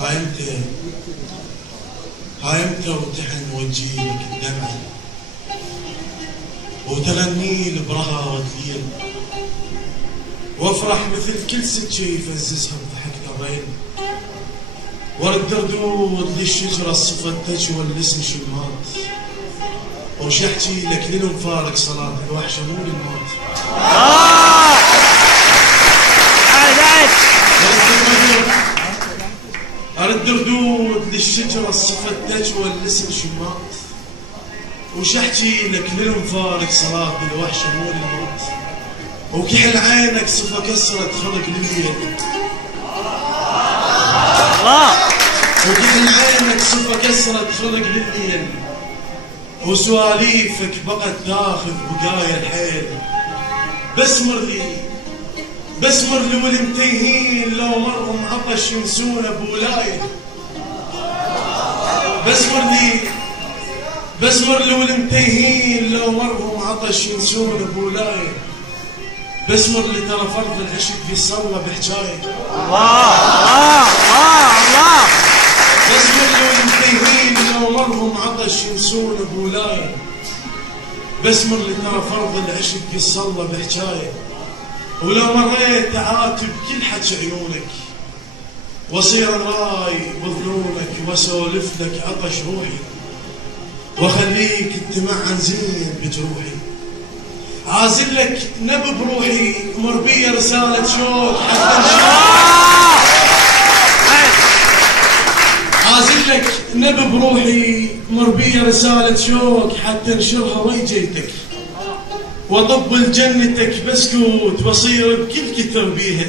هاي امتى وتحن وجهك الدمع وتغني البرها وتليل وافرح مثل كل ست شي يفززها بضحك نظيل ورد دردود للشجرة الصفة تجوى الاسم شمات وش احكي لك للمفارق صلاة الوحشة مو للموت. ارد ردود للشجرة الصفة تجوى الاسم شمات وش احكي لك للمفارق صلاة الوحشة مو للموت. وكحل عينك صفة كسرت خلق لليل وكحل عينك صفة كسرت خلق لليل وسواليفك بقت تاخذ بقايا الحيل. بسمر لي والمتيهين لو مرهم عطش ينسون بولايه. بسمر لي والمتيهين لو مرهم عطش ينسون بولايه. بسمر لي ترى فرض العشق يصلى بحجايه. الله بسمر لي والمتيهين لو مرهم عطش ينسون بولايه. بسمر لي ترى فرض العشق يصلى بحجايه. ولو مريت تعاتب كل حج عيونك واصير راي بظنونك واسولف لك عطش روحي واخليك تتمعن زين بجروحي. عازل لك نب بروحي مر بي رسالة شوق حتى عازل لك نب بروحي مر بي رسالة شوق حتى انشرها ويجيتك واطبل جنتك بسكوت واصير بكل كتر بيها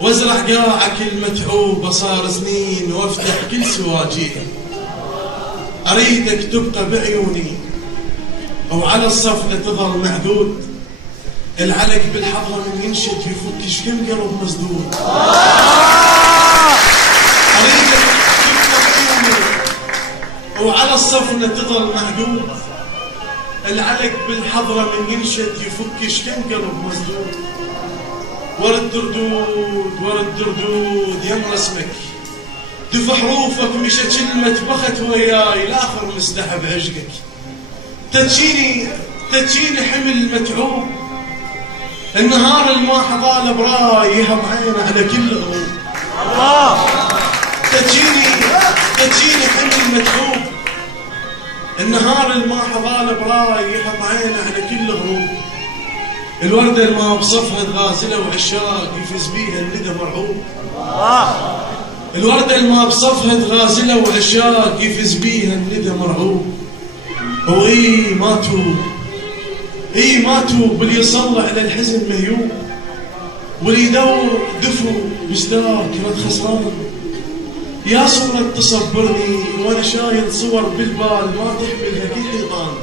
وازرع قاعك المتعوبه صار سنين وافتح كل سواجيها. اريدك تبقى بعيوني وعلى الصفنه تظل معدود. العلق بالحضره من ينشد يفكش كم قلب مسدود. اريدك تبقى بعيوني وعلى الصفنه تظل معدود. العلق بالحضرة من ينشد يفكش كم قلب مسدود. ورد دردود يم رسمك دف حروفك مشت كلمة بخت وياي الاخر مستحب عشقك. تجيني حمل متعوب النهار الما حضال براي يهض عينه على كل غروب. الله تجيني حمل متعوب النهار الما حضال براي يحط عينه على كل غروب. الوردة الما بصفها غازلة وعشاق يفز بيها الندى مرعوب. الوردة الما بصفها غازلة وعشاق يفز بيها الندى مرعوب. وإي ما توب اللي يصلى على الحزن مهيوب واللي يدور دفو بزدار كرد خسران. يا صورة تصبرني وانا شايل صور بالبال ما تحملها كل حيطان.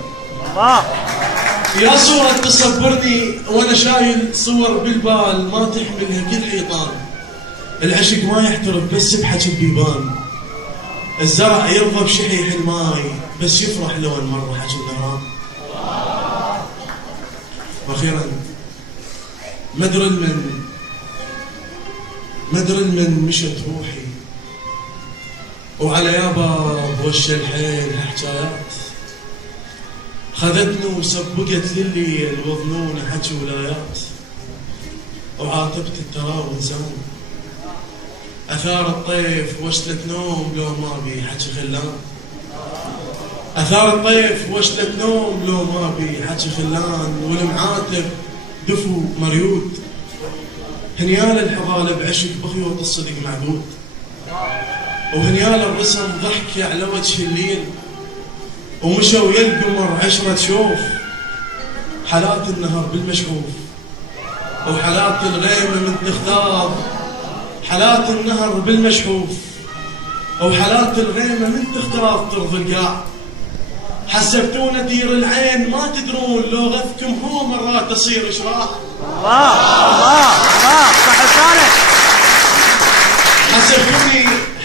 يا صورة تصبرني وانا شايل صور بالبال ما تحملها كل حيطان. العشق ما يحترف بس بحج البيبان. الزرع يرضى بشحيح الماي بس يفرح لو مر حج النهران. واخيرا مدر المن مشت روحي وعلى يابا بوش الحيل حكايات خذتني وسبقت لليل وظنون حكي ولايات. وعاتبت التراون زون اثار الطيف وشلة نوم لو ما بي حكي خلان. اثار الطيف وشلة نوم لو ما بي حكي خلان. والمعاتب دفو مريود هنيال الحضالة بعشق بخيوط الصدق معدود. وهنيال الرسم ضحك على وجه الليل ومشوا ويا القمر عشرة شوف. حالات النهر بالمشعوف وحالات الغيمة من تختار. حالات النهر بالمشحوف وحالات الغيمة من تختار ترضي القاع. حسبتونا دير العين ما تدرون لو غثكم هو مرات تصير اشراع. الله صح لسانك.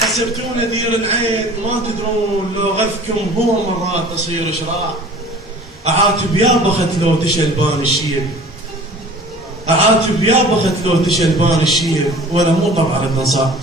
حسبتونا دير العين ما تدرون لو غثكم هو مرات تصير اشراع. اعاتب يا بخت لو تشلبان الشيب. اعاتب يا بخت لو تشلبان الشيب وانا مو طبعا النصاب.